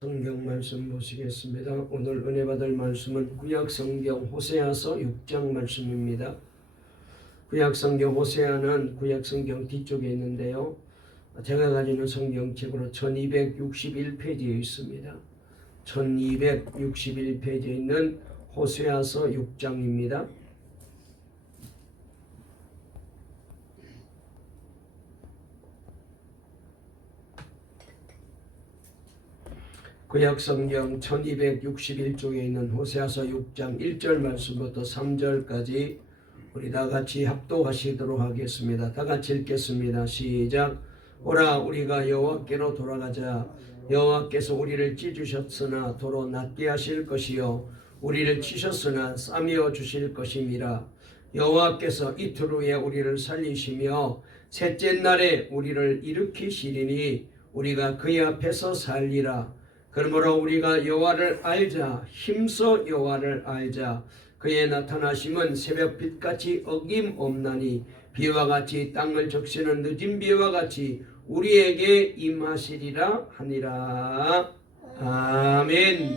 성경 말씀 보시겠습니다. 오늘 은혜 받을 말씀은 구약 성경 호세아서 6장 말씀입니다. 구약 성경 호세아는 구약 성경 뒤쪽에 있는데요. 제가 가지는 성경책으로 1261페이지에 있습니다. 1261페이지에 있는 호세아서 6장입니다. 구약 성경 1261쪽에 있는 호세아서 6장 1절 말씀부터 3절까지 우리 다 같이 합독하시도록 하겠습니다. 다 같이 읽겠습니다. 시작. 오라 우리가 여호와께로 돌아가자. 여호와께서 우리를 찢으셨으나 도로 낫게 하실 것이요 우리를 치셨으나 싸매어 주실 것임이라. 여호와께서 이틀 후에 우리를 살리시며 셋째 날에 우리를 일으키시리니 우리가 그의 앞에서 살리라. 그러므로 우리가 여호와를 알자. 힘써 여호와를 알자. 그의 나타나심은 새벽빛같이 어김없나니 비와 같이 땅을 적시는 늦은 비와 같이 우리에게 임하시리라 하니라. 아멘.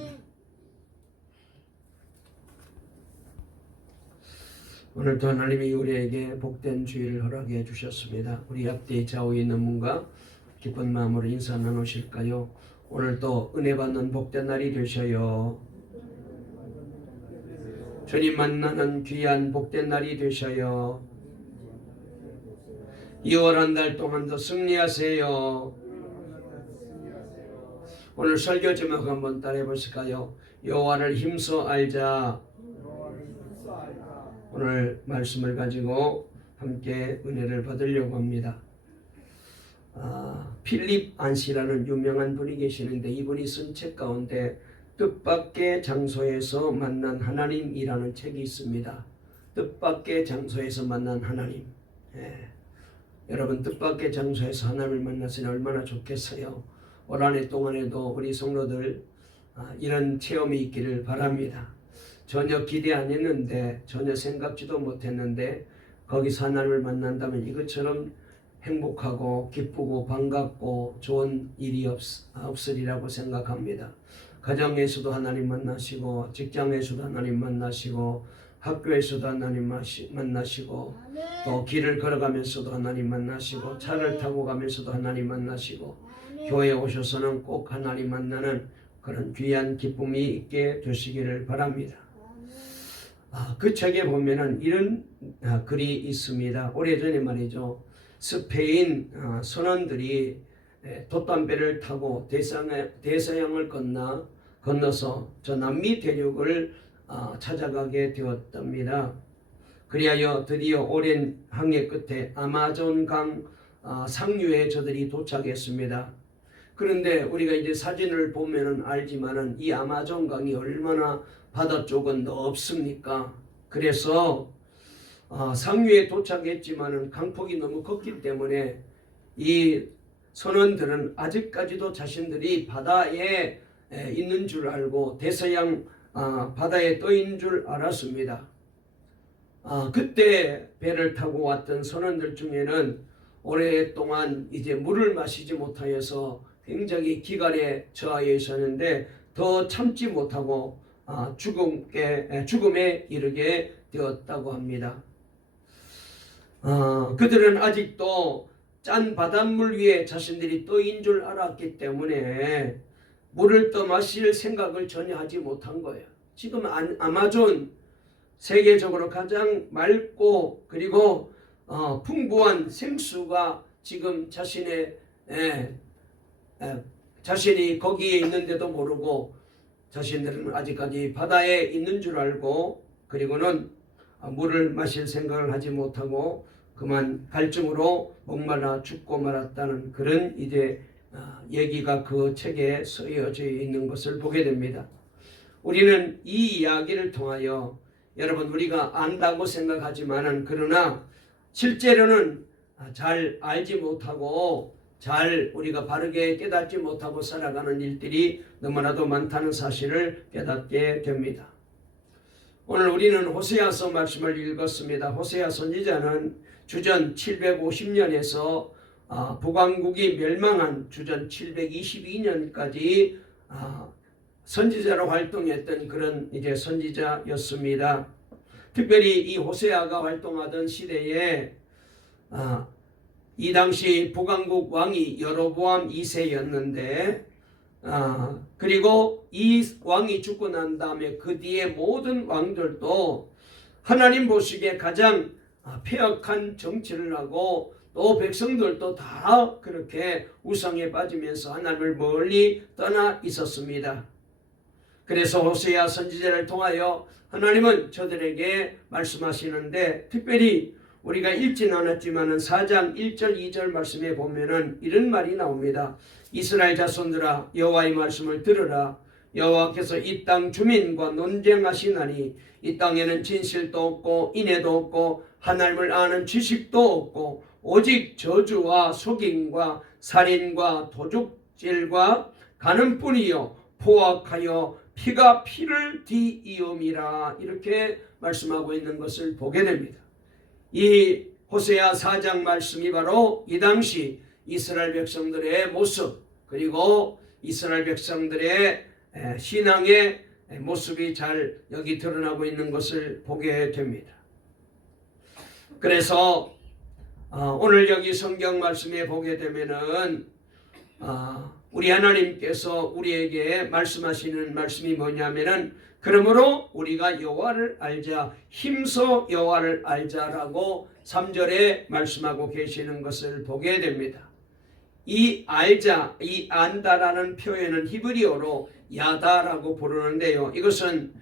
오늘도 하나님이 우리에게 복된 주일을 허락해 주셨습니다. 우리 앞뒤 좌우에 있는 분과 기쁜 마음으로 인사 나누실까요? 오늘도 은혜 받는 복된 날이 되셔요. 주님 만나는 귀한 복된 날이 되셔요. 2월 한 달 동안도 승리하세요. 오늘 설교 제목 한번 따라해 보실까요? 여호와를 힘써 알자. 오늘 말씀을 가지고 함께 은혜를 받으려고 합니다. 필립 안시라는 유명한 분이 계시는데 이분이 쓴 책 가운데 뜻밖의 장소에서 만난 하나님이라는 책이 있습니다. 뜻밖의 장소에서 만난 하나님. 여러분 뜻밖의 장소에서 하나님을 만났으니 얼마나 좋겠어요. 올 한 해 동안에도 우리 성도들 이런 체험이 있기를 바랍니다. 전혀 기대 안 했는데 전혀 생각지도 못했는데 거기서 하나님을 만난다면 이것처럼 행복하고 기쁘고 반갑고 좋은 일이 없으리라고 생각합니다. 가정에서도 하나님 만나시고 직장에서도 하나님 만나시고 학교에서도 하나님 만나시고 또 길을 걸어가면서도 하나님 만나시고 차를 타고 가면서도 하나님 만나시고 교회에 오셔서는 꼭 하나님 만나는 그런 귀한 기쁨이 있게 되시기를 바랍니다. 그 책에 보면은 이런 글이 있습니다. 오래전에 말이죠. 스페인 선원들이 돛담배를 타고 대서양을 건너서 저 남미 대륙을 찾아가게 되었답니다. 그리하여 드디어 오랜 항해 끝에 아마존강 상류에 저들이 도착했습니다. 그런데 우리가 이제 사진을 보면은 알지만은 이 아마존강이 얼마나 바다 쪽은 넓습니까? 그래서 상류에 도착했지만은 강폭이 너무 컸기 때문에 이 선원들은 아직까지도 자신들이 바다에 있는 줄 알고 대서양 바다에 떠 있는 줄 알았습니다. 그때 배를 타고 왔던 선원들 중에는 오랫동안 이제 물을 마시지 못하여서 굉장히 기갈에 처하여 있었는데 더 참지 못하고 죽음에 이르게 되었다고 합니다. 그들은 아직도 짠 바닷물 위에 자신들이 떠인 줄 알았기 때문에 물을 떠 마실 생각을 전혀 하지 못한 거예요. 지금 아마존 세계적으로 가장 맑고 그리고 풍부한 생수가 지금 자신이 거기에 있는데도 모르고 자신들은 아직까지 바다에 있는 줄 알고 그리고는 물을 마실 생각을 하지 못하고 그만 갈증으로 목말라 죽고 말았다는 그런 이제 얘기가 그 책에 쓰여져 있는 것을 보게 됩니다. 우리는 이 이야기를 통하여 여러분 우리가 안다고 생각하지만은 그러나 실제로는 잘 알지 못하고 잘 우리가 바르게 깨닫지 못하고 살아가는 일들이 너무나도 많다는 사실을 깨닫게 됩니다. 오늘 우리는 호세아서 말씀을 읽었습니다. 호세아 선지자는 주전 750년에서 북왕국이 멸망한 주전 722년까지 선지자로 활동했던 그런 이제 선지자였습니다. 특별히 이 호세아가 활동하던 시대에 이 당시 북왕국 왕이 여로보암 2세였는데 그리고 이 왕이 죽고 난 다음에 그 뒤에 모든 왕들도 하나님 보시기에 가장 폐역한 정치를 하고 또 백성들도 다 그렇게 우상에 빠지면서 하나님을 멀리 떠나 있었습니다. 그래서 호세아 선지자를 통하여 하나님은 저들에게 말씀하시는데 특별히 우리가 읽진 않았지만은 4장 1절 2절 말씀에 보면은 이런 말이 나옵니다. 이스라엘 자손들아 여호와의 말씀을 들으라. 여호와께서 이 땅 주민과 논쟁하시나니 이 땅에는 진실도 없고 인애도 없고 하나님을 아는 지식도 없고 오직 저주와 속임과 살인과 도둑질과 간음뿐이요 포악하여 피가 피를 뒤이음이라 이렇게 말씀하고 있는 것을 보게 됩니다. 이 호세아 4장 말씀이 바로 이 당시 이스라엘 백성들의 모습 그리고 이스라엘 백성들의 신앙의 모습이 잘 여기 드러나고 있는 것을 보게 됩니다. 그래서 오늘 여기 성경 말씀에 보게 되면은 우리 하나님께서 우리에게 말씀하시는 말씀이 뭐냐면은 그러므로 우리가 여호와를 알자 힘써 여호와를 알자라고 3절에 말씀하고 계시는 것을 보게 됩니다. 이 알자, 이 안다라는 표현은 히브리어로 야다라고 부르는데요. 이것은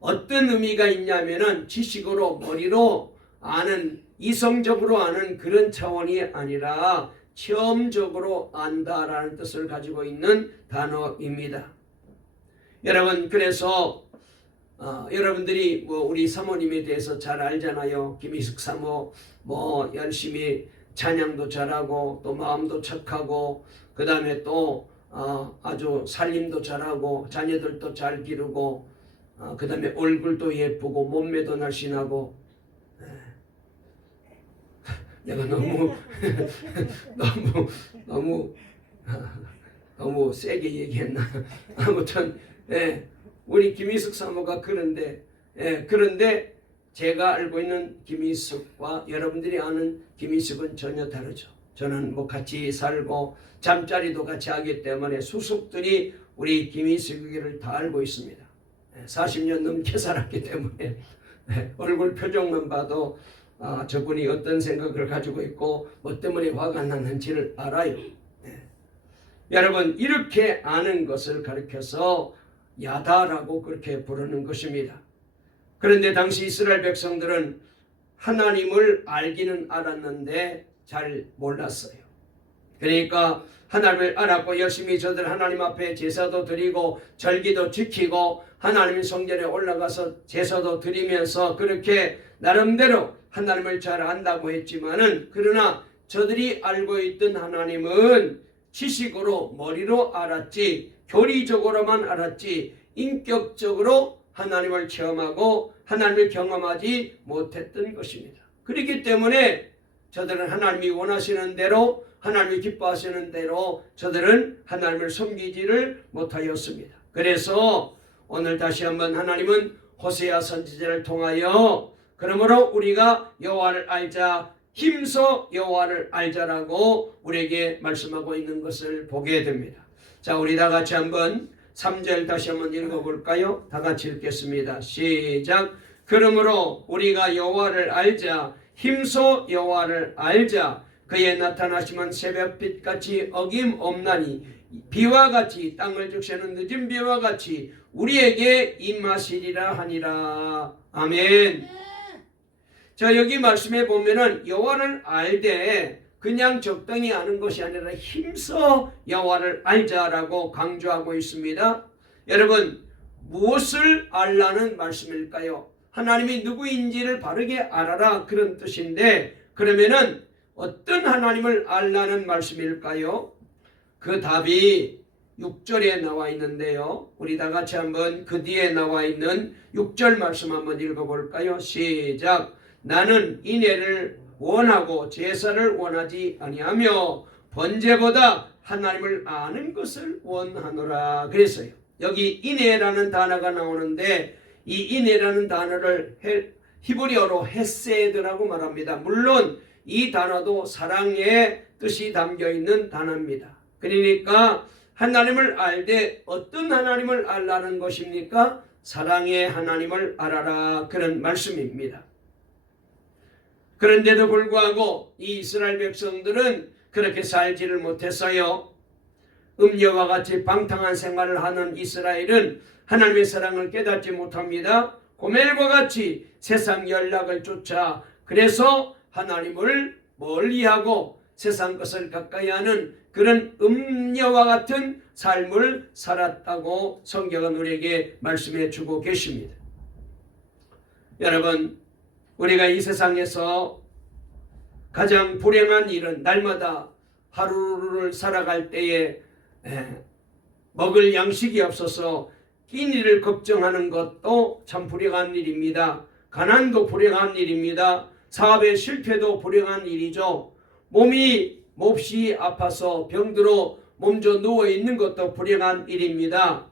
어떤 의미가 있냐면은 지식으로 머리로 아는 이성적으로 아는 그런 차원이 아니라 체험적으로 안다라는 뜻을 가지고 있는 단어입니다. 여러분 그래서 여러분들이 우리 사모님에 대해서 잘 알잖아요. 김희숙 사모 열심히 찬양도 잘하고 또 마음도 착하고 그 다음에 또 아주 살림도 잘하고 자녀들도 잘 기르고 그 다음에 얼굴도 예쁘고 몸매도 날씬하고 내가 너무 세게 얘기했나. 아무튼 우리 김희숙 사모가 그런데 제가 알고 있는 김희숙과 여러분들이 아는 김희숙은 전혀 다르죠. 저는 같이 살고 잠자리도 같이 하기 때문에 수숙들이 우리 김희숙이를 다 알고 있습니다. 40년 넘게 살았기 때문에 얼굴 표정만 봐도 저분이 어떤 생각을 가지고 있고 뭐 때문에 화가 났는지를 알아요. 여러분 이렇게 아는 것을 가리켜서 야다라고 그렇게 부르는 것입니다. 그런데 당시 이스라엘 백성들은 하나님을 알기는 알았는데 잘 몰랐어요. 그러니까 하나님을 알았고 열심히 저들 하나님 앞에 제사도 드리고 절기도 지키고 하나님 성전에 올라가서 제사도 드리면서 그렇게 나름대로 하나님을 잘 안다고 했지만은 그러나 저들이 알고 있던 하나님은 지식으로 머리로 알았지 교리적으로만 알았지 인격적으로 하나님을 체험하고 하나님을 경험하지 못했던 것입니다. 그렇기 때문에 저들은 하나님이 원하시는 대로 하나님이 기뻐하시는 대로 저들은 하나님을 섬기지를 못하였습니다. 그래서 오늘 다시 한번 하나님은 호세아 선지자를 통하여 그러므로 우리가 여호와를 알자 힘써 여호와를 알자라고 우리에게 말씀하고 있는 것을 보게 됩니다. 자, 우리 다 같이 한번 3절 다시 한번 읽어볼까요? 다 같이 읽겠습니다. 시작. 그러므로 우리가 여호와를 알자 힘써 여호와를 알자 그의 나타나심은 새벽빛같이 어김없나니 비와 같이 땅을 적시는 늦은 비와 같이 우리에게 임하시리라 하니라. 아멘. 자, 여기 말씀에 보면은 여호와를 알되 그냥 적당히 아는 것이 아니라 힘써 여호와를 알자라고 강조하고 있습니다. 여러분 무엇을 알라는 말씀일까요? 하나님이 누구인지를 바르게 알아라 그런 뜻인데 그러면은 어떤 하나님을 알라는 말씀일까요? 그 답이 6절에 나와 있는데요. 우리 다 같이 한번 그 뒤에 나와 있는 6절 말씀 한번 읽어볼까요? 시작. 나는 인애를 원하고 제사를 원하지 아니하며 번제보다 하나님을 아는 것을 원하노라 그랬어요. 여기 인애라는 단어가 나오는데 이 인애라는 단어를 히브리어로 헤세드라고 말합니다. 물론 이 단어도 사랑의 뜻이 담겨있는 단어입니다. 그러니까 하나님을 알되 어떤 하나님을 알라는 것입니까? 사랑의 하나님을 알아라 그런 말씀입니다. 그런데도 불구하고 이 이스라엘 백성들은 그렇게 살지를 못했어요. 음녀와 같이 방탕한 생활을 하는 이스라엘은 하나님의 사랑을 깨닫지 못합니다. 고멜과 같이 세상 연락을 쫓아 그래서 하나님을 멀리하고 세상 것을 가까이 하는 그런 음녀와 같은 삶을 살았다고 성경은 우리에게 말씀해 주고 계십니다. 여러분, 우리가 이 세상에서 가장 불행한 일은 날마다 하루를 살아갈 때에 먹을 양식이 없어서 끼니를 걱정하는 것도 참 불행한 일입니다. 가난도 불행한 일입니다. 사업의 실패도 불행한 일이죠. 몸이 몹시 아파서 병들어 몸져 누워있는 것도 불행한 일입니다.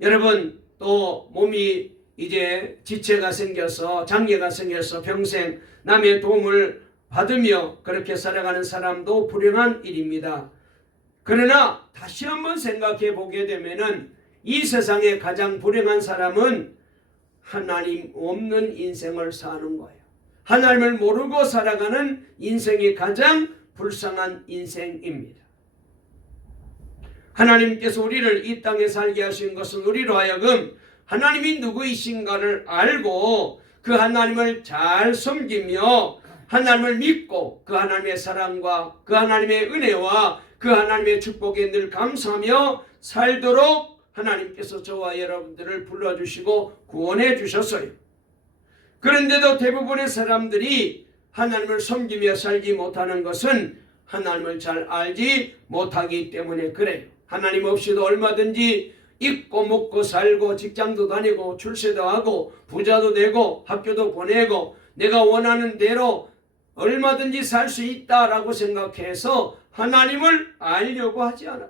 여러분, 또 몸이 이제 지체가 생겨서 장애가 생겨서 평생 남의 도움을 받으며 그렇게 살아가는 사람도 불행한 일입니다. 그러나 다시 한번 생각해 보게 되면은 이 세상에 가장 불행한 사람은 하나님 없는 인생을 사는 거예요. 하나님을 모르고 살아가는 인생이 가장 불쌍한 인생입니다. 하나님께서 우리를 이 땅에 살게 하신 것은 우리로 하여금 하나님이 누구이신가를 알고 그 하나님을 잘 섬기며 하나님을 믿고 그 하나님의 사랑과 그 하나님의 은혜와 그 하나님의 축복에 늘 감사하며 살도록 하나님께서 저와 여러분들을 불러주시고 구원해 주셨어요. 그런데도 대부분의 사람들이 하나님을 섬기며 살지 못하는 것은 하나님을 잘 알지 못하기 때문에 그래요. 하나님 없이도 얼마든지 입고 먹고 살고 직장도 다니고 출세도 하고 부자도 되고 학교도 보내고 내가 원하는 대로 얼마든지 살 수 있다라고 생각해서 하나님을 알려고 하지 않아.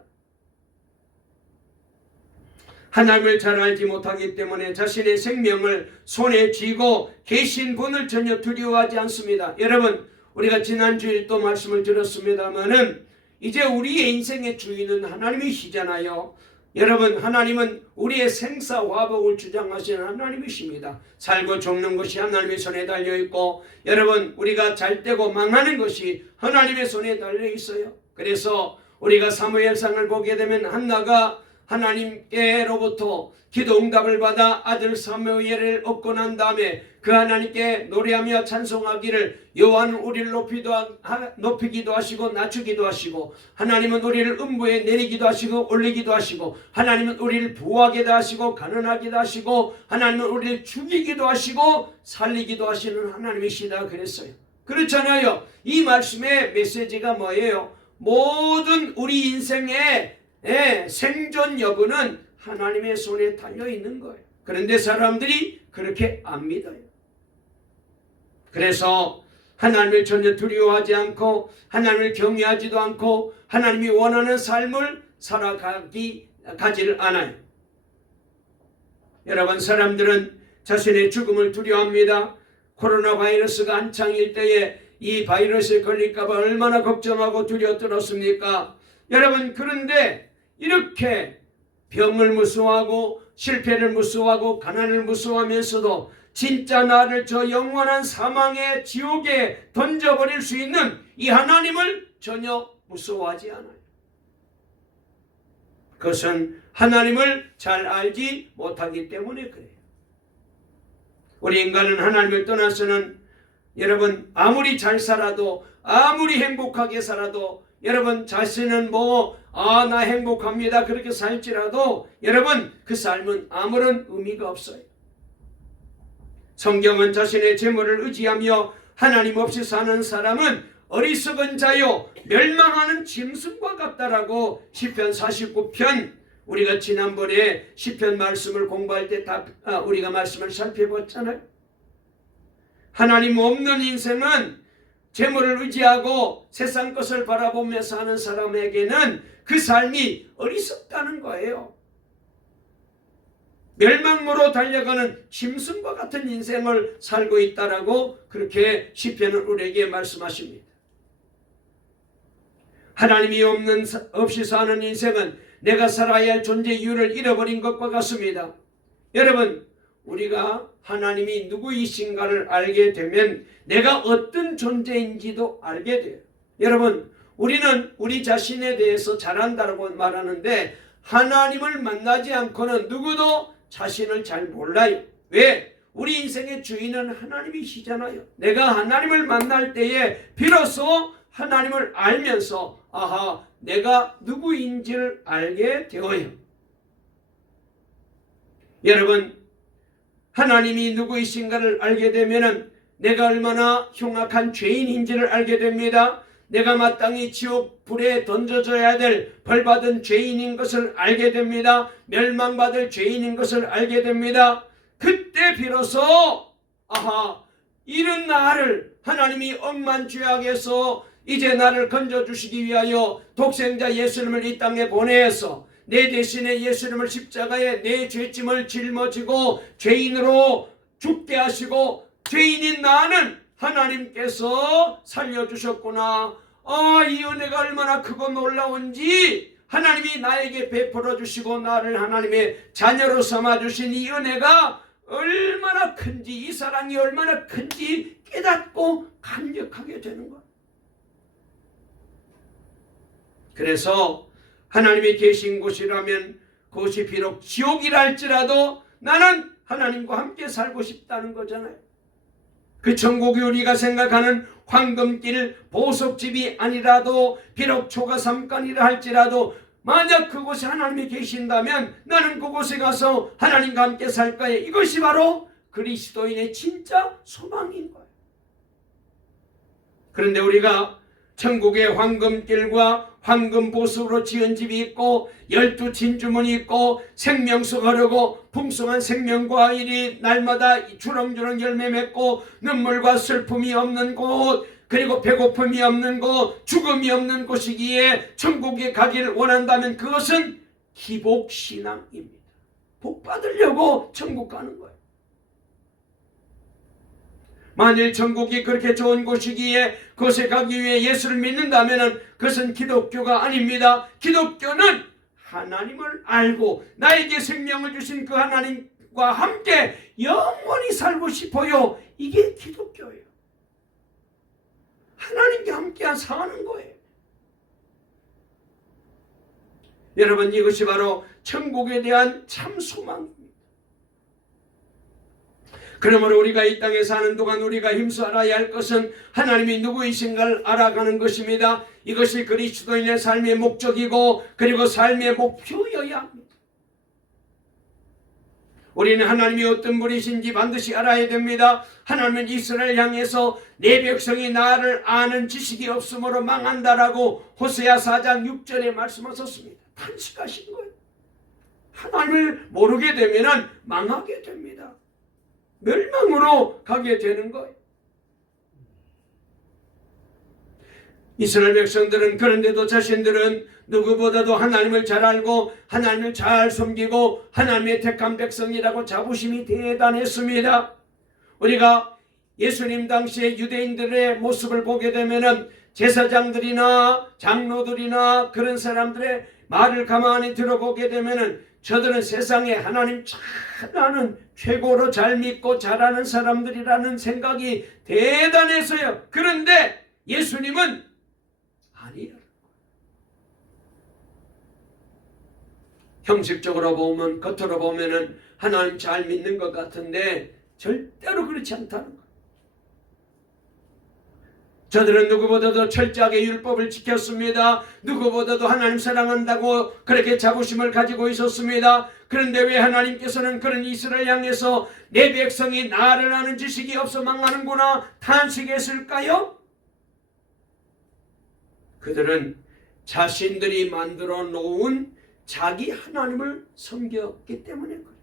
하나님을 잘 알지 못하기 때문에 자신의 생명을 손에 쥐고 계신 분을 전혀 두려워하지 않습니다. 여러분, 우리가 지난 주일 또 말씀을 들었습니다마는 이제 우리의 인생의 주인은 하나님이시잖아요. 여러분, 하나님은 우리의 생사화복을 주장하시는 하나님이십니다. 살고 죽는 것이 하나님의 손에 달려있고 여러분, 우리가 잘 되고 망하는 것이 하나님의 손에 달려있어요. 그래서 우리가 사무엘상을 보게 되면 한나가 하나님께로부터 기도 응답을 받아 아들 사무엘을 얻고 난 다음에 그 하나님께 노래하며 찬송하기를 여호와는 우리를 높이기도 하시고 낮추기도 하시고 하나님은 우리를 음부에 내리기도 하시고 올리기도 하시고 하나님은 우리를 부하게도 하시고 가난하기도 하시고 하나님은 우리를 죽이기도 하시고 살리기도 하시는 하나님이시다 그랬어요. 그렇잖아요. 이 말씀의 메시지가 뭐예요? 모든 우리 인생의 생존 여부는 하나님의 손에 달려있는 거예요. 그런데 사람들이 그렇게 안 믿어요. 그래서 하나님을 전혀 두려워하지 않고 하나님을 경외하지도 않고 하나님이 원하는 삶을 살아가지를 않아요. 여러분, 사람들은 자신의 죽음을 두려워합니다. 코로나 바이러스가 한창일 때에 이 바이러스에 걸릴까 봐 얼마나 걱정하고 두려워 떨었습니까? 여러분, 그런데 이렇게 병을 무서워하고 실패를 무서워하고 가난을 무서워하면서도 진짜 나를 저 영원한 사망의 지옥에 던져버릴 수 있는 이 하나님을 전혀 무서워하지 않아요. 그것은 하나님을 잘 알지 못하기 때문에 그래요. 우리 인간은 하나님을 떠나서는 여러분 아무리 잘 살아도 아무리 행복하게 살아도 여러분 자신은 나 행복합니다 그렇게 살지라도 여러분 그 삶은 아무런 의미가 없어요. 성경은 자신의 재물을 의지하며 하나님 없이 사는 사람은 어리석은 자요 멸망하는 짐승과 같다라고 시편 49편 우리가 지난번에 시편 말씀을 공부할 때 우리가 말씀을 살펴봤잖아요. 하나님 없는 인생은 재물을 의지하고 세상 것을 바라보며 사는 사람에게는 그 삶이 어리석다는 거예요. 멸망으로 달려가는 짐승과 같은 인생을 살고 있다라고 그렇게 시편은 우리에게 말씀하십니다. 하나님이 없이 사는 인생은 내가 살아야 할 존재 이유를 잃어버린 것과 같습니다. 여러분, 우리가 하나님이 누구이신가를 알게 되면 내가 어떤 존재인지도 알게 돼요. 여러분, 우리는 우리 자신에 대해서 잘한다고 말하는데 하나님을 만나지 않고는 누구도 자신을 잘 몰라요. 왜? 우리 인생의 주인은 하나님이시잖아요. 내가 하나님을 만날 때에 비로소 하나님을 알면서 아하, 내가 누구인지를 알게 되어요. 여러분, 하나님이 누구이신가를 알게 되면 내가 얼마나 흉악한 죄인인지를 알게 됩니다. 내가 마땅히 지옥 불에 던져져야 될 벌받은 죄인인 것을 알게 됩니다. 멸망받을 죄인인 것을 알게 됩니다. 그때 비로소 아하, 이런 나를 하나님이 억만 죄악에서 이제 나를 건져주시기 위하여 독생자 예수님을 이 땅에 보내서 내 대신에 예수님을 십자가에 내 죄짐을 짊어지고 죄인으로 죽게 하시고 죄인인 나는 하나님께서 살려주셨구나. 이 은혜가 얼마나 크고 놀라운지 하나님이 나에게 베풀어 주시고 나를 하나님의 자녀로 삼아주신 이 은혜가 얼마나 큰지, 이 사랑이 얼마나 큰지 깨닫고 감격하게 되는 것. 그래서 하나님이 계신 곳이라면 그곳이 비록 지옥이라 할지라도 나는 하나님과 함께 살고 싶다는 거잖아요. 그 천국이 우리가 생각하는 황금길 보석집이 아니라도 비록 초가삼간이라 할지라도 만약 그곳에 하나님이 계신다면 나는 그곳에 가서 하나님과 함께 살 거예요. 이것이 바로 그리스도인의 진짜 소망인 거예요. 그런데 우리가 천국의 황금길과 황금보석으로 지은 집이 있고 12진주문이 있고 생명수가 흐르고 풍성한 생명과일이 날마다 주렁주렁 열매 맺고 눈물과 슬픔이 없는 곳, 그리고 배고픔이 없는 곳, 죽음이 없는 곳이기에 천국에 가기를 원한다면 그것은 기복신앙입니다. 복 받으려고 천국 가는 거예요. 만일 천국이 그렇게 좋은 곳이기에 그곳에 가기 위해 예수를 믿는다면 그것은 기독교가 아닙니다. 기독교는 하나님을 알고 나에게 생명을 주신 그 하나님과 함께 영원히 살고 싶어요. 이게 기독교예요. 하나님과 함께 사는 거예요. 여러분, 이것이 바로 천국에 대한 참 소망입니다. 그러므로 우리가 이 땅에 사는 동안 우리가 힘써 알아야 할 것은 하나님이 누구이신가를 알아가는 것입니다. 이것이 그리스도인의 삶의 목적이고 그리고 삶의 목표여야 합니다. 우리는 하나님이 어떤 분이신지 반드시 알아야 됩니다. 하나님은 이스라엘 향해서 내 백성이 나를 아는 지식이 없으므로 망한다라고 호세아 4장 6절에 말씀하셨습니다. 탄식하신 거예요. 하나님을 모르게 되면 망하게 됩니다. 멸망으로 가게 되는 거예요. 이스라엘 백성들은 그런데도 자신들은 누구보다도 하나님을 잘 알고 하나님을 잘 섬기고 하나님의 택한 백성이라고 자부심이 대단했습니다. 우리가 예수님 당시의 유대인들의 모습을 보게 되면은 제사장들이나 장로들이나 그런 사람들의 말을 가만히 들어보게 되면은 저들은 세상에 하나님 잘 아는 최고로 잘 믿고 잘 아는 사람들이라는 생각이 대단해서요. 그런데 예수님은 아니에요. 형식적으로 보면, 겉으로 보면은 하나님 잘 믿는 것 같은데 절대로 그렇지 않다는 거예요. 저들은 누구보다도 철저하게 율법을 지켰습니다. 누구보다도 하나님 사랑한다고 그렇게 자부심을 가지고 있었습니다. 그런데 왜 하나님께서는 그런 이스라엘 향해서 내 백성이 나를 아는 지식이 없어 망하는구나 탄식했을까요? 그들은 자신들이 만들어 놓은 자기 하나님을 섬겼기 때문에 그래요.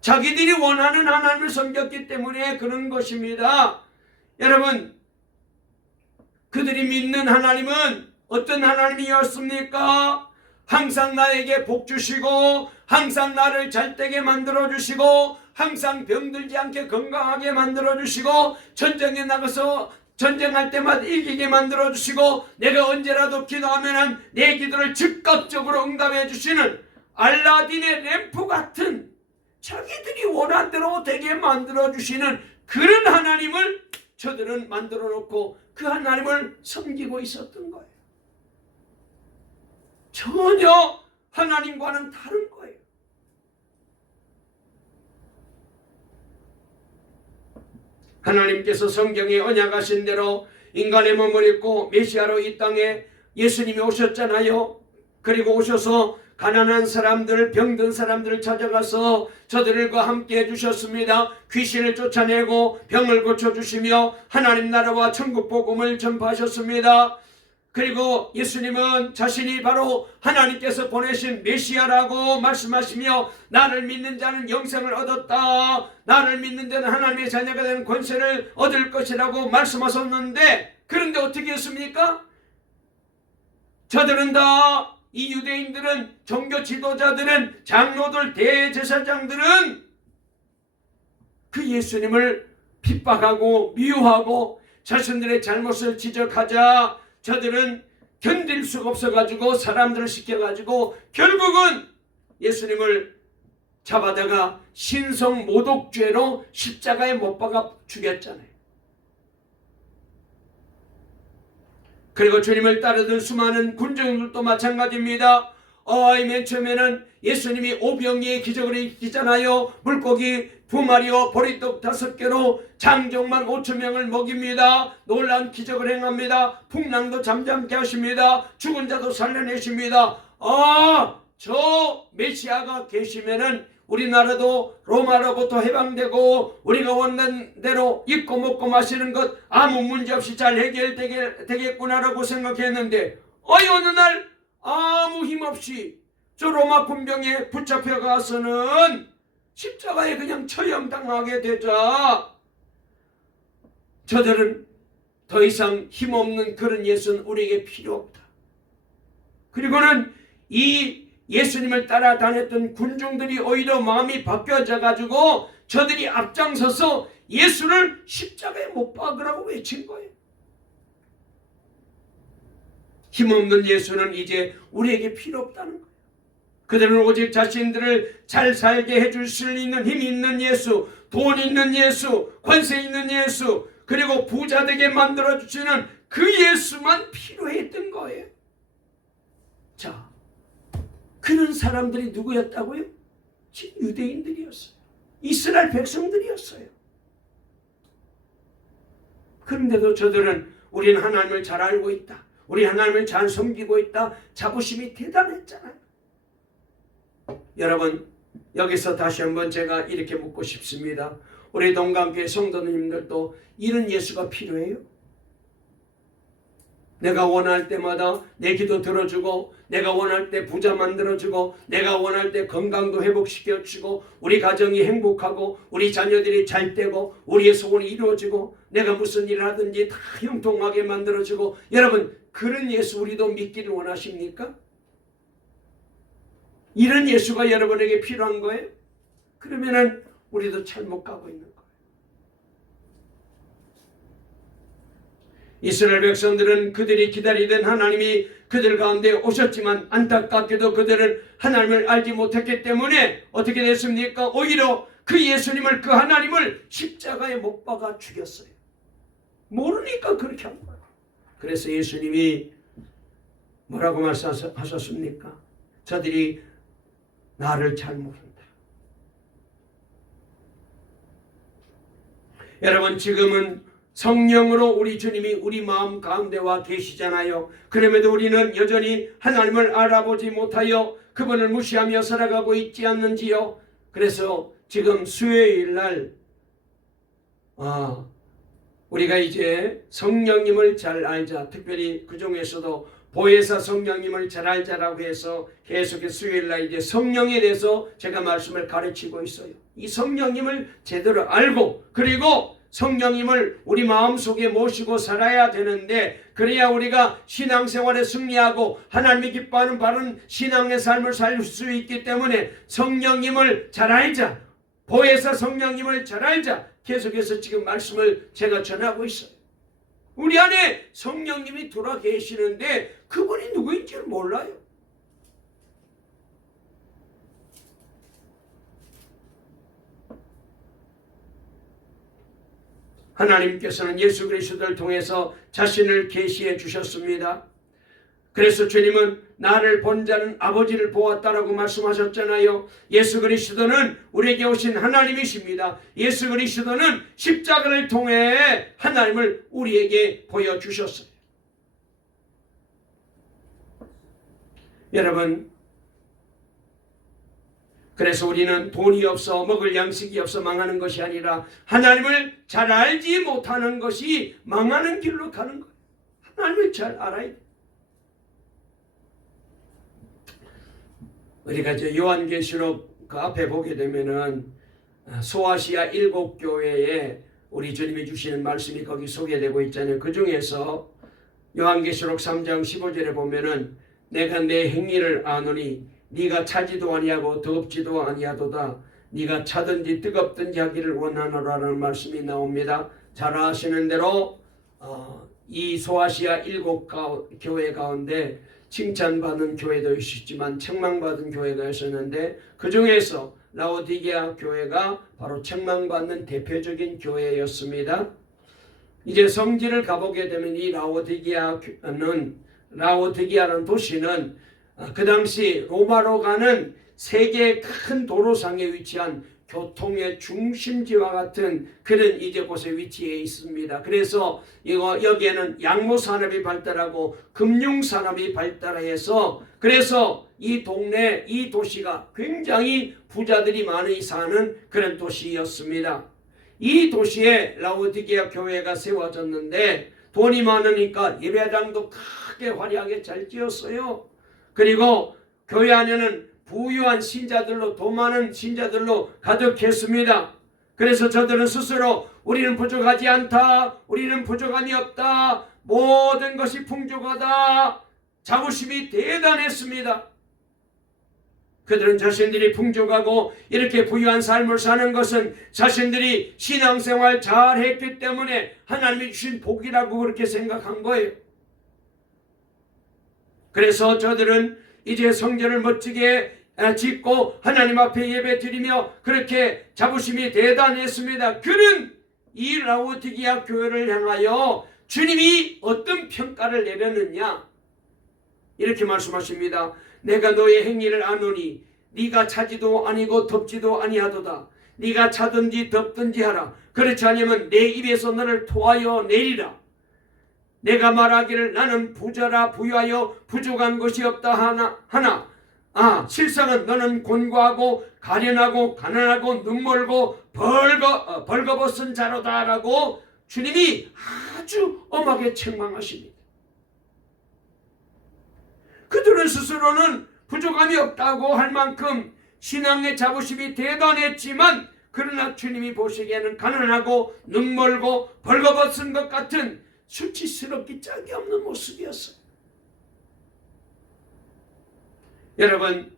자기들이 원하는 하나님을 섬겼기 때문에 그런 것입니다. 여러분, 그들이 믿는 하나님은 어떤 하나님이었습니까? 항상 나에게 복 주시고 항상 나를 잘되게 만들어 주시고 항상 병들지 않게 건강하게 만들어 주시고 전쟁에 나가서 전쟁할 때마다 이기게 만들어 주시고 내가 언제라도 기도하면 내 기도를 즉각적으로 응답해 주시는 알라딘의 램프 같은 자기들이 원한 대로 되게 만들어 주시는 그런 하나님을 저들은 만들어 놓고 그 하나님을 섬기고 있었던 거예요. 전혀 하나님과는 다른 거예요. 하나님께서 성경에 언약하신 대로 인간의 몸을 입고 메시아로 이 땅에 예수님이 오셨잖아요. 그리고 오셔서 가난한 사람들, 병든 사람들을 찾아가서 저들과 함께 해주셨습니다. 귀신을 쫓아내고 병을 고쳐주시며 하나님 나라와 천국 복음을 전파하셨습니다. 그리고 예수님은 자신이 바로 하나님께서 보내신 메시아라고 말씀하시며 나를 믿는 자는 영생을 얻었다. 나를 믿는 자는 하나님의 자녀가 되는 권세를 얻을 것이라고 말씀하셨는데 그런데 어떻게 했습니까? 저들은 다 이 유대인들은 종교 지도자들은 장로들 대제사장들은 그 예수님을 핍박하고 미워하고 자신들의 잘못을 지적하자 저들은 견딜 수가 없어가지고 사람들을 시켜가지고 결국은 예수님을 잡아다가 신성 모독죄로 십자가에 못 박아 죽였잖아요. 그리고 주님을 따르던 수많은 군중들도 마찬가지입니다. 맨 처음에는 예수님이 오병이의 기적을 일으키잖아요. 물고기 2마리와 보리떡 5개로 장정만 5,000명을 먹입니다. 놀라운 기적을 행합니다. 풍랑도 잠잠케 하십니다. 죽은 자도 살려내십니다. 저 메시아가 계시면은 우리나라도 로마로부터 해방되고 우리가 원하는 대로 입고 먹고 마시는 것 아무 문제 없이 잘 해결되겠구나라고 생각했는데 어느 날 아무 힘없이 저 로마 군병에 붙잡혀가서는 십자가에 그냥 처형당하게 되자 저들은 더 이상 힘없는 그런 예수는 우리에게 필요 없다. 그리고는 이 예수님을 따라 다녔던 군중들이 오히려 마음이 바뀌어져 가지고 저들이 앞장서서 예수를 십자가에 못 박으라고 외친 거예요. 힘없는 예수는 이제 우리에게 필요 없다는 거예요. 그들은 오직 자신들을 잘 살게 해줄 수 있는 힘 있는 예수, 돈 있는 예수, 권세 있는 예수, 그리고 부자 되게 만들어주시는 그 예수만 필요했던 거예요. 자, 그런 사람들이 누구였다고요? 지금 유대인들이었어요. 이스라엘 백성들이었어요. 그런데도 저들은 우리는 하나님을 잘 알고 있다. 우리 하나님을 잘 섬기고 있다. 자부심이 대단했잖아요. 여러분, 여기서 다시 한번 제가 이렇게 묻고 싶습니다. 우리 동감교회 성도님들도 이런 예수가 필요해요? 내가 원할 때마다 내 기도 들어주고 내가 원할 때 부자 만들어주고 내가 원할 때 건강도 회복시켜주고 우리 가정이 행복하고 우리 자녀들이 잘 되고 우리의 소원이 이루어지고 내가 무슨 일을 하든지 다 형통하게 만들어주고 여러분 그런 예수 우리도 믿기를 원하십니까? 이런 예수가 여러분에게 필요한 거예요? 그러면은 우리도 잘못 가고 있는 거예요. 이스라엘 백성들은 그들이 기다리던 하나님이 그들 가운데 오셨지만 안타깝게도 그들은 하나님을 알지 못했기 때문에 어떻게 됐습니까? 오히려 그 예수님을 그 하나님을 십자가에 못 박아 죽였어요. 모르니까 그렇게 한 거예요. 그래서 예수님이 뭐라고 말씀하셨습니까? 저들이 나를 잘 모른다. 여러분 지금은 성령으로 우리 주님이 우리 마음 가운데 와 계시잖아요. 그럼에도 우리는 여전히 하나님을 알아보지 못하여 그분을 무시하며 살아가고 있지 않는지요. 그래서 지금 수요일 날 우리가 이제 성령님을 잘 알자. 특별히 그 중에서도 보혜사 성령님을 잘 알자라고 해서 계속해서 수요일 날 이제 성령에 대해서 제가 말씀을 가르치고 있어요. 이 성령님을 제대로 알고 그리고 성령님을 우리 마음속에 모시고 살아야 되는데 그래야 우리가 신앙생활에 승리하고 하나님이 기뻐하는 바른 신앙의 삶을 살 수 있기 때문에 성령님을 잘 알자. 보혜사 성령님을 잘 알자. 계속해서 지금 말씀을 제가 전하고 있어요. 우리 안에 성령님이 돌아 계시는데 그분이 누구인지 몰라요. 하나님께서는 예수 그리스도를 통해서 자신을 계시해 주셨습니다. 그래서 주님은 나를 본 자는 아버지를 보았다라고 말씀하셨잖아요. 예수 그리스도는 우리에게 오신 하나님이십니다. 예수 그리스도는 십자가를 통해 하나님을 우리에게 보여주셨어요. 여러분, 그래서 우리는 돈이 없어 먹을 양식이 없어 망하는 것이 아니라 하나님을 잘 알지 못하는 것이 망하는 길로 가는 거예요. 하나님을 잘 알아야 돼요. 우리가 이제 요한계시록 그 앞에 보게 되면은 소아시아 7교회에 우리 주님이 주시는 말씀이 거기 소개되고 있잖아요. 그 중에서 요한계시록 3장 15절에 보면은 내가 내 행위를 아노니 네가 차지도 아니하고 더럽지도 아니하도다. 네가 차든지 뜨겁든지 하기를 원하노라라는 말씀이 나옵니다. 잘 아시는 대로 이 소아시아 7교회 가운데 칭찬받는 교회도 있었지만 책망받은 교회가 있었는데 그 중에서 라오디게아 교회가 바로 책망받는 대표적인 교회였습니다. 이제 성지를 가보게 되면 이 라오디게아라는 도시는 그 당시 로마로 가는 세계의 큰 도로상에 위치한 교통의 중심지와 같은 그런 이제 곳에 위치해 있습니다. 그래서 여기에는 양모산업이 발달하고 금융산업이 발달해서 그래서 이 동네, 이 도시가 굉장히 부자들이 많이 사는 그런 도시였습니다. 이 도시에 라오디게아 교회가 세워졌는데 돈이 많으니까 예배당도 크게 화려하게 잘 지었어요. 그리고 교회 안에는 부유한 신자들로 돈 많은 신자들로 가득했습니다. 그래서 저들은 스스로 우리는 부족하지 않다. 우리는 부족함이 없다. 모든 것이 풍족하다. 자부심이 대단했습니다. 그들은 자신들이 풍족하고 이렇게 부유한 삶을 사는 것은 자신들이 신앙생활 잘했기 때문에 하나님이 주신 복이라고 그렇게 생각한 거예요. 그래서 저들은 이제 성전을 멋지게 짓고 하나님 앞에 예배 드리며 그렇게 자부심이 대단했습니다. 그는 이 라오디게아 교회를 향하여 주님이 어떤 평가를 내렸느냐 이렇게 말씀하십니다. 내가 너의 행위를 아노니 네가 차지도 아니고 덥지도 아니하도다. 네가 차든지 덥든지 하라. 그렇지 않으면 내 입에서 너를 토하여 내리라. 내가 말하기를 나는 부자라 부유하여 부족한 것이 없다 하나 실상은 너는 곤고하고 가련하고 가난하고 눈멀고 벌거벗은 자로다라고 주님이 아주 엄하게 책망하십니다. 그들은 스스로는 부족함이 없다고 할 만큼 신앙의 자부심이 대단했지만 그러나 주님이 보시기에는 가난하고 눈멀고 벌거벗은 것 같은 수치스럽기 짝이 없는 모습이었어요. 여러분,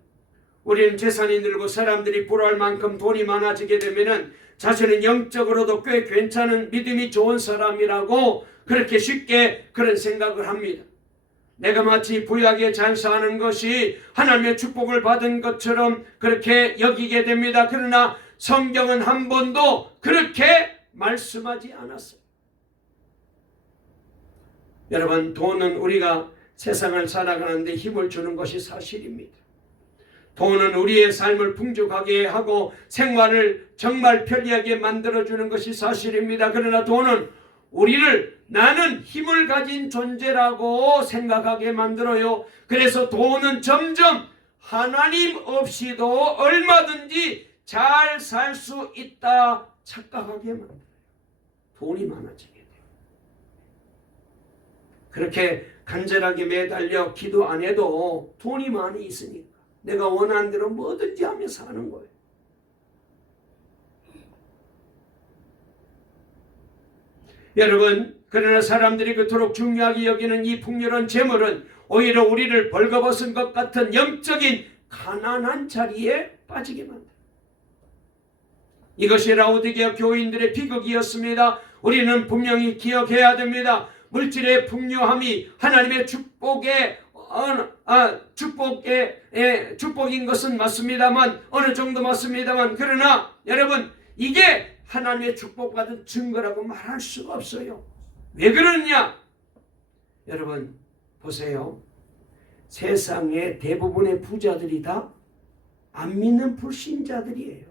우리는 재산이 늘고 사람들이 부러워할 만큼 돈이 많아지게 되면은 자신은 영적으로도 꽤 괜찮은 믿음이 좋은 사람이라고 그렇게 쉽게 그런 생각을 합니다. 내가 마치 부유하게 잘 사는 것이 하나님의 축복을 받은 것처럼 그렇게 여기게 됩니다. 그러나 성경은 한 번도 그렇게 말씀하지 않았어요. 여러분, 돈은 우리가 세상을 살아가는데 힘을 주는 것이 사실입니다. 돈은 우리의 삶을 풍족하게 하고 생활을 정말 편리하게 만들어주는 것이 사실입니다. 그러나 돈은 우리를 나는 힘을 가진 존재라고 생각하게 만들어요. 그래서 돈은 점점 하나님 없이도 얼마든지 잘 살 수 있다 착각하게 만들어요. 돈이 많아지게 돼요. 그렇게 간절하게 매달려 기도 안 해도 돈이 많이 있으니까 내가 원하는 대로 뭐든지 하며 사는 거예요. 여러분, 그러나 사람들이 그토록 중요하게 여기는 이 풍요로운 재물은 오히려 우리를 벌거벗은 것 같은 영적인 가난한 자리에 빠지게 만든다. 이것이 라오디게아 교인들의 비극이었습니다. 우리는 분명히 기억해야 됩니다. 물질의 풍요함이 하나님의 축복인 것은 맞습니다만, 어느 정도 맞습니다만, 그러나 여러분, 이게 하나님의 축복받은 증거라고 말할 수가 없어요. 왜 그러느냐? 여러분 보세요. 세상의 대부분의 부자들이 다 안 믿는 불신자들이에요.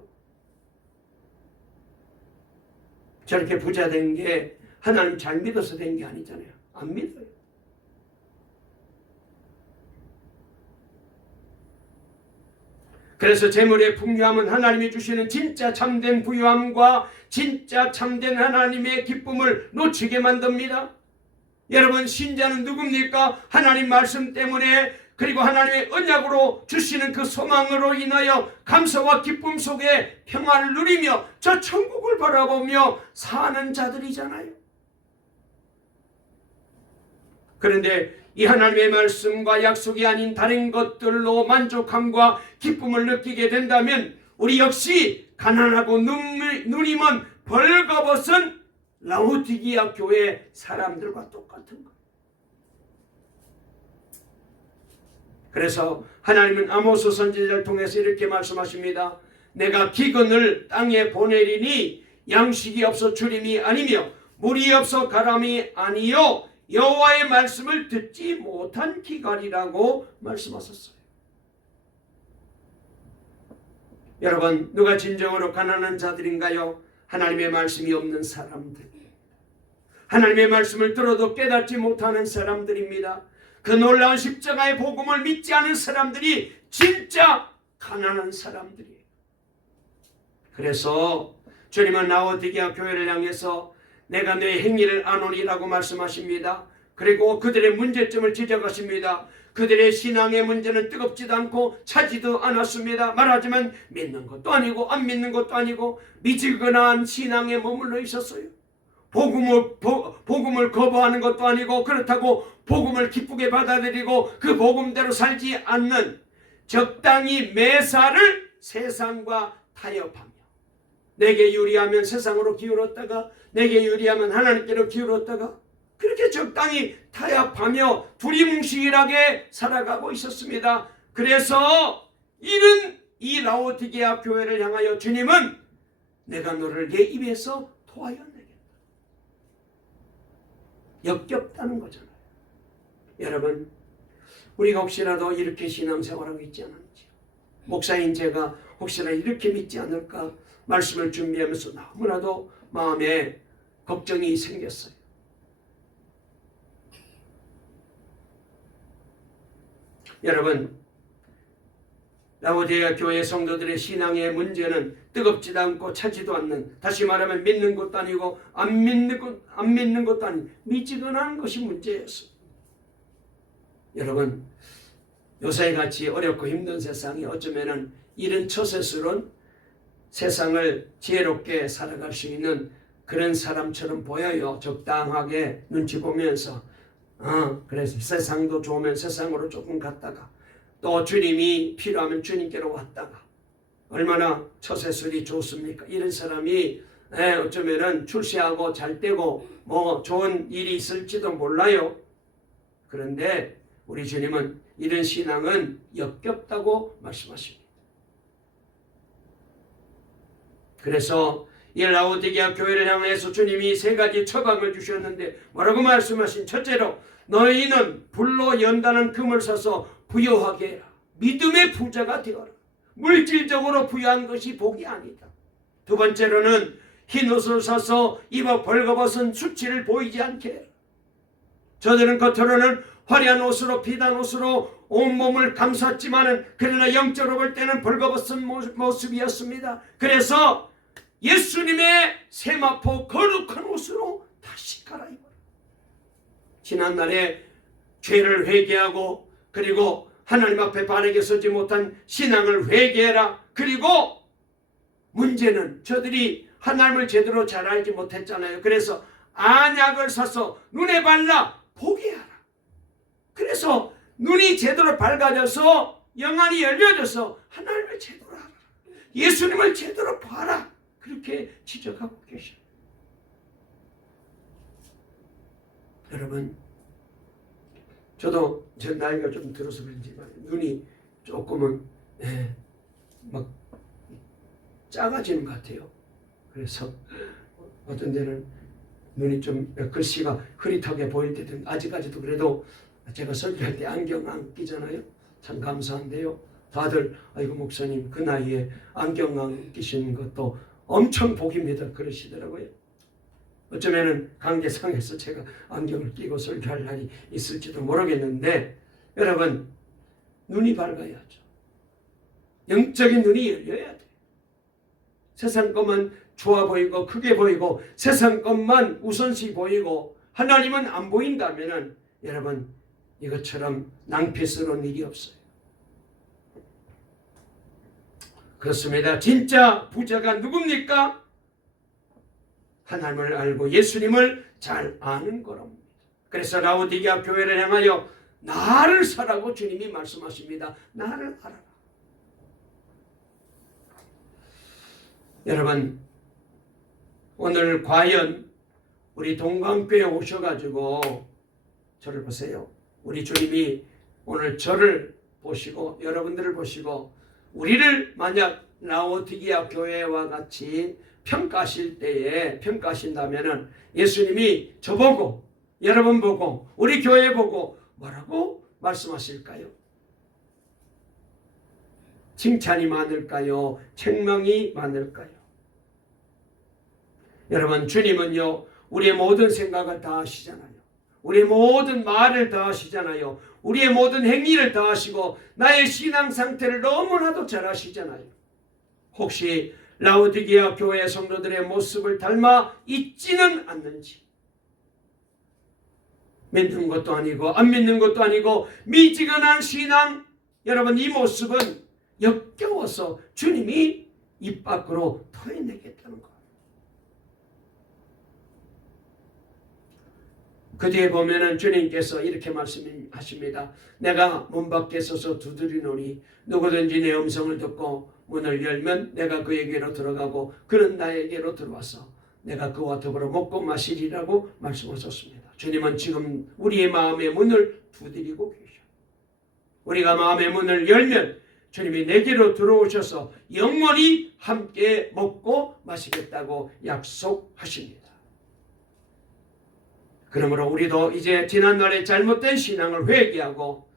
저렇게 부자 된 게 하나님 잘 믿어서 된 게 아니잖아요. 안 믿어요. 그래서 재물의 풍요함은 하나님이 주시는 진짜 참된 부유함과 진짜 참된 하나님의 기쁨을 놓치게 만듭니다. 여러분, 신자는 누굽니까? 하나님 말씀 때문에, 그리고 하나님의 언약으로 주시는 그 소망으로 인하여 감사와 기쁨 속에 평안을 누리며 저 천국을 바라보며 사는 자들이잖아요. 그런데 이 하나님의 말씀과 약속이 아닌 다른 것들로 만족함과 기쁨을 느끼게 된다면 우리 역시 가난하고 눈이 먼 벌거벗은 라오디게아 교회 사람들과 똑같은 것. 그래서 하나님은 아모스 선지자를 통해서 이렇게 말씀하십니다. 내가 기근을 땅에 보내리니 양식이 없어 주림이 아니며 물이 없어 가람이 아니요 여호와의 말씀을 듣지 못한 기갈이라고 말씀하셨어요. 여러분, 누가 진정으로 가난한 자들인가요? 하나님의 말씀이 없는 사람들, 하나님의 말씀을 들어도 깨닫지 못하는 사람들입니다. 그 놀라운 십자가의 복음을 믿지 않은 사람들이 진짜 가난한 사람들이에요. 그래서 주님은 라오디게아 교회를 향해서 내가 내 행위를 아노니라고 말씀하십니다. 그리고 그들의 문제점을 지적하십니다. 그들의 신앙의 문제는 뜨겁지도 않고 차지도 않았습니다. 말하자면 믿는 것도 아니고 안 믿는 것도 아니고 미지근한 신앙에 머물러 있었어요. 복음을 거부하는 것도 아니고 그렇다고 복음을 기쁘게 받아들이고 그 복음대로 살지 않는 적당히 매사를 세상과 타협하며 내게 유리하면 세상으로 기울었다가 내게 유리하면 하나님께로 기울었다가 그렇게 적당히 타협하며 두리뭉실하게 살아가고 있었습니다. 그래서 이런 이 라오디게아 교회를 향하여 주님은 내가 너를 내 입에서 토하여 내겠다. 역겹다는 거잖아요. 여러분, 우리가 혹시라도 이렇게 신앙생활하고 있지 않은지, 목사인 제가 혹시나 이렇게 믿지 않을까 말씀을 준비하면서 너무나도 마음에 걱정이 생겼어요. 여러분, 라오디게아 교회 성도들의 신앙의 문제는 뜨겁지도 않고 차지도 않는, 다시 말하면 믿는 것도 아니고 안 믿는 것도 아닌 미지근한 것이 문제였어요. 여러분, 요새같이 어렵고 힘든 세상이 어쩌면은 이런 처세술은 세상을 지혜롭게 살아갈 수 있는 그런 사람처럼 보여요. 적당하게 눈치 보면서 그래서 세상도 좋으면 세상으로 조금 갔다가 또 주님이 필요하면 주님께로 왔다가 얼마나 처세술이 좋습니까? 이런 사람이 어쩌면은 출세하고 잘 되고 뭐 좋은 일이 있을지도 몰라요. 그런데 우리 주님은 이런 신앙은 역겹다고 말씀하십니다. 그래서 이 라오디게아 교회를 향해서 주님이 세 가지 처방을 주셨는데 뭐라고 말씀하신? 첫째로 너희는 불로 연단한 금을 사서 부유하게 해라. 믿음의 부자가 되어라. 물질적으로 부유한 것이 복이 아니다. 두 번째로는 흰 옷을 사서 입어 벌거벗은 수치를 보이지 않게 해라. 저들은 겉으로는 화려한 옷으로 비단 옷으로 온몸을 감쌌지만은 그러나 영적으로 볼 때는 벌거벗은 모습이었습니다. 그래서 예수님의 세마포 거룩한 옷으로 다시 갈아입어라. 지난날에 죄를 회개하고 그리고 하나님 앞에 바르게 서지 못한 신앙을 회개해라. 그리고 문제는 저들이 하나님을 제대로 잘 알지 못했잖아요. 그래서 안약을 사서 눈에 발라 보게 하라. 그래서 눈이 제대로 밝아져서 영안이 열려져서 하나님을 제대로 알아라. 예수님을 제대로 봐라. 그렇게 지적하고 계셔요. 여러분, 저도 제 나이가 좀 들어서 그런지 눈이 조금은 막 작아지는 것 같아요. 그래서 어떤 데는 눈이 좀 글씨가 흐릿하게 보일 때든 아직까지도 그래도 제가 설교할 때 안경 안 끼잖아요. 참 감사한데요. 다들 아이고 목사님 그 나이에 안경 안 끼시는 것도 엄청 복입니다 그러시더라고요. 어쩌면은 관계상에서 제가 안경을 끼고 설교할 날이 있을지도 모르겠는데 여러분 눈이 밝아야죠. 영적인 눈이 열려야 돼요. 세상 것만 좋아 보이고 크게 보이고 세상 것만 우선시 보이고 하나님은 안 보인다면은 여러분 이것처럼 낭패스러운 일이 없어요. 그렇습니다. 진짜 부자가 누굽니까? 하나님을 알고 예수님을 잘 아는 거랍니다. 그래서 라오디게아 교회를 향하여 나를 사라고 주님이 말씀하십니다. 나를 알아라. 여러분 오늘 과연 우리 동강교회에 오셔가지고 저를 보세요. 우리 주님이 오늘 저를 보시고 여러분들을 보시고 우리를 만약 라오디게아 교회와 같이 평가하실 때에 평가하신다면은 예수님이 저보고 여러분 보고 우리 교회 보고 뭐라고 말씀하실까요? 칭찬이 많을까요? 책망이 많을까요? 여러분 주님은요 우리의 모든 생각을 다 아시잖아요. 우리의 모든 말을 다 아시잖아요. 우리의 모든 행위를 다 아시고 나의 신앙 상태를 너무나도 잘 아시잖아요. 혹시 라오디게아 교회 성도들의 모습을 닮아 있지는 않는지 믿는 것도 아니고 안 믿는 것도 아니고 미지근한 신앙 여러분 이 모습은 역겨워서 주님이 입 밖으로 토해내겠다는 거예요. 그 뒤에 보면은 주님께서 이렇게 말씀하십니다. 내가 문 밖에 서서 두드리노니 누구든지 내 음성을 듣고 문을 열면 내가 그에게로 들어가고 그는 나에게로 들어와서 내가 그와 더불어 먹고 마시리라고 말씀하셨습니다. 주님은 지금 우리의 마음의 문을 두드리고 계셔. 우리가 마음의 문을 열면 주님이 내게로 들어오셔서 영원히 함께 먹고 마시겠다고 약속하십니다. 그러므로 우리도 이제 지난날의 잘못된 신앙을 회개하고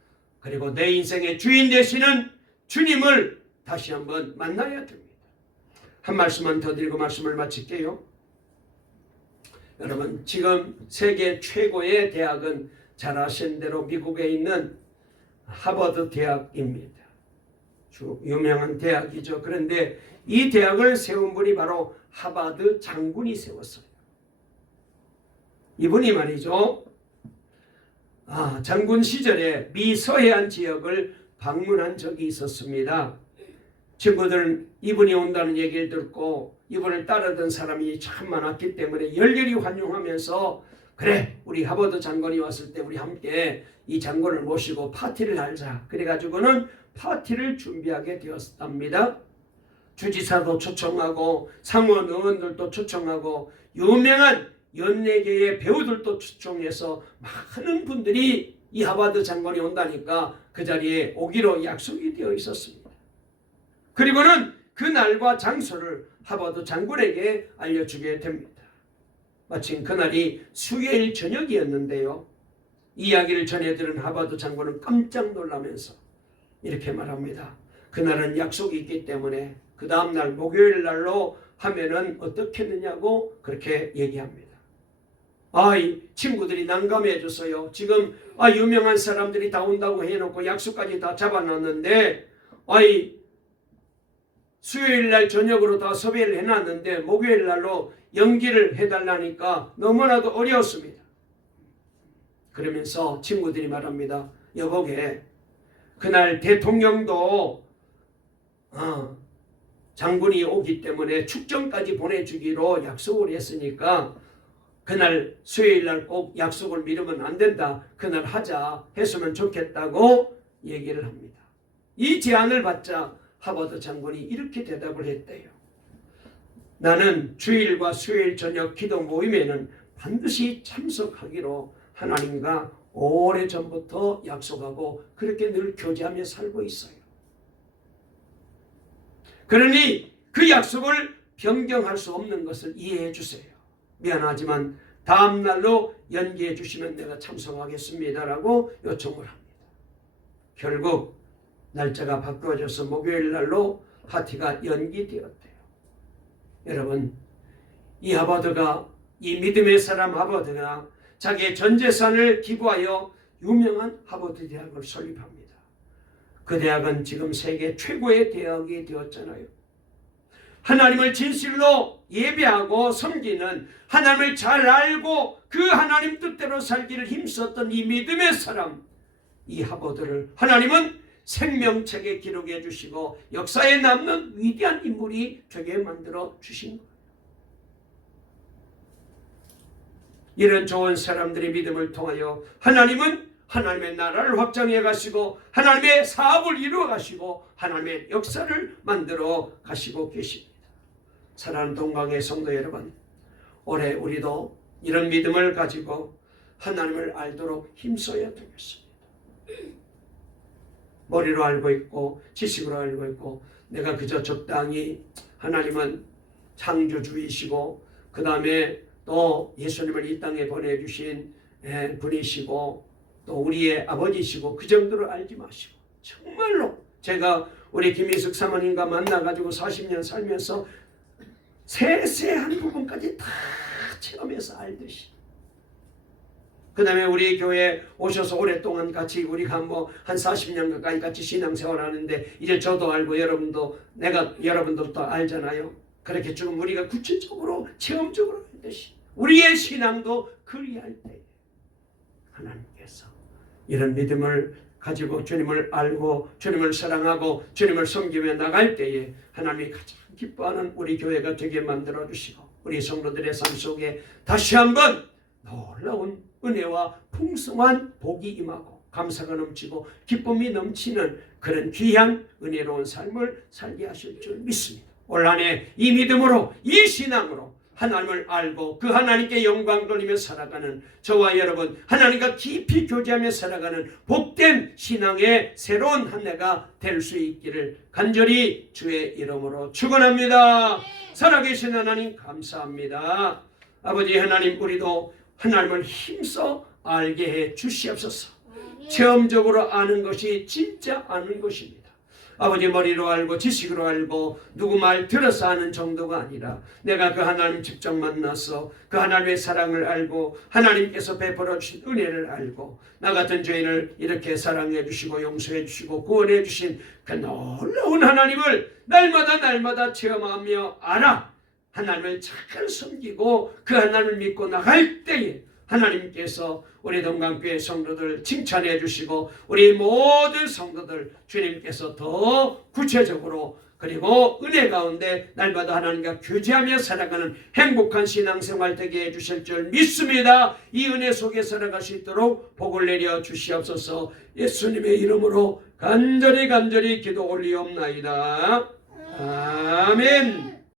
그리고 내 인생의 주인 되시는 주님을 다시 한번 만나야 됩니다. 한 말씀만 더 드리고 말씀을 마칠게요. 여러분 지금 세계 최고의 대학은 잘 아시는 대로 미국에 있는 하버드 대학입니다. 유명한 대학이죠. 그런데 이 대학을 세운 분이 바로 하버드 장군이 세웠어요. 이분이 말이죠. 장군 시절에 미 서해안 지역을 방문한 적이 있었습니다. 친구들은 이분이 온다는 얘기를 듣고 이분을 따르던 사람이 참 많았기 때문에 열렬히 환영하면서 그래 우리 하버드 장군이 왔을 때 우리 함께 이 장군을 모시고 파티를 하자. 그래가지고는 파티를 준비하게 되었답니다. 주지사도 초청하고 상원 의원들도 초청하고 유명한 연예계의 배우들도 초청해서 많은 분들이 이 하버드 장군이 온다니까 그 자리에 오기로 약속이 되어 있었습니다. 그리고는 그 날과 장소를 하버드 장군에게 알려주게 됩니다. 마침 그날이 수요일 저녁이었는데요. 이 이야기를 전해들은 하버드 장군은 깜짝 놀라면서 이렇게 말합니다. 그날은 약속이 있기 때문에 그 다음날 목요일 날로 하면은 어떻겠느냐고 그렇게 얘기합니다. 이 친구들이 난감해졌어요. 지금 유명한 사람들이 다 온다고 해놓고 약속까지 다 잡아놨는데 수요일 날 저녁으로 다 섭외를 해놨는데 목요일 날로 연기를 해달라니까 너무나도 어려웠습니다. 그러면서 친구들이 말합니다. 여보게 그날 대통령도 장군이 오기 때문에 축전까지 보내주기로 약속을 했으니까 그날 수요일날 꼭 약속을 미루면 안 된다. 그날 하자 했으면 좋겠다고 얘기를 합니다. 이 제안을 받자 하버드 장군이 이렇게 대답을 했대요. 나는 주일과 수요일 저녁 기도 모임에는 반드시 참석하기로 하나님과 오래전부터 약속하고 그렇게 늘 교제하며 살고 있어요. 그러니 그 약속을 변경할 수 없는 것을 이해해 주세요. 미안하지만 다음 날로 연기해 주시면 내가 참석하겠습니다라고 요청을 합니다. 결국 날짜가 바꿔져서 목요일 날로 파티가 연기되었대요. 여러분, 이 하버드가, 이 믿음의 사람 하버드가 자기의 전 재산을 기부하여 유명한 하버드 대학을 설립합니다. 그 대학은 지금 세계 최고의 대학이 되었잖아요. 하나님을 진실로 예배하고 섬기는, 하나님을 잘 알고 그 하나님 뜻대로 살기를 힘썼던 이 믿음의 사람, 이 하버드를 하나님은 생명책에 기록해 주시고 역사에 남는 위대한 인물이 되게 만들어 주신 거예요. 이런 좋은 사람들의 믿음을 통하여 하나님은 하나님의 나라를 확장해 가시고 하나님의 사업을 이루어 가시고 하나님의 역사를 만들어 가시고 계십니다. 사랑하는 동강의 성도 여러분, 올해 우리도 이런 믿음을 가지고 하나님을 알도록 힘써야 되겠습니다. 머리로 알고 있고 지식으로 알고 있고 내가 그저 적당히 하나님은 창조주이시고 그 다음에 또 예수님을 이 땅에 보내주신 분이시고 또 우리의 아버지시고 그 정도로 알지 마시고, 정말로 제가 우리 김희숙 사모님과 만나가지고 40년 살면서 세세한 부분까지 다 체험해서 알듯이, 그 다음에 우리 교회에 오셔서 오랫동안 같이 우리가 한 40년 가까이 같이 신앙생활 하는데 이제 저도 알고 여러분들도 알잖아요. 그렇게 좀 우리가 구체적으로 체험적으로 하듯이 우리의 신앙도 그리할 때 하나님께서 이런 믿음을 가지고 주님을 알고 주님을 사랑하고 주님을 섬기며 나갈 때에 하나님이 가장 기뻐하는 우리 교회가 되게 만들어 주시고 우리 성도들의 삶 속에 다시 한번 놀라운 은혜와 풍성한 복이 임하고 감사가 넘치고 기쁨이 넘치는 그런 귀한 은혜로운 삶을 살게 하실 줄 믿습니다. 올 한 해 이 믿음으로, 이 신앙으로 하나님을 알고 그 하나님께 영광 돌리며 살아가는 저와 여러분, 하나님과 깊이 교제하며 살아가는 복된 신앙의 새로운 한 해가 될 수 있기를 간절히 주의 이름으로 축원합니다. 살아계신 하나님 감사합니다. 아버지 하나님, 우리도 하나님을 힘써 알게 해 주시옵소서. 체험적으로 아는 것이 진짜 아는 것입니다. 아버지 머리로 알고 지식으로 알고 누구 말 들어서 아는 정도가 아니라 내가 그 하나님 직접 만나서 그 하나님의 사랑을 알고 하나님께서 베풀어 주신 은혜를 알고 나 같은 죄인을 이렇게 사랑해 주시고 용서해 주시고 구원해 주신 그 놀라운 하나님을 날마다 체험하며 알아 하나님을 잘 섬기고 그 하나님을 믿고 나갈 때에 하나님께서 우리 동강교회 성도들 칭찬해 주시고 우리 모든 성도들 주님께서 더 구체적으로 그리고 은혜 가운데 날마다 하나님과 교제하며 살아가는 행복한 신앙생활 되게 해주실 줄 믿습니다. 이 은혜 속에 살아갈 수 있도록 복을 내려 주시옵소서. 예수님의 이름으로 간절히 기도 올리옵나이다. 아멘.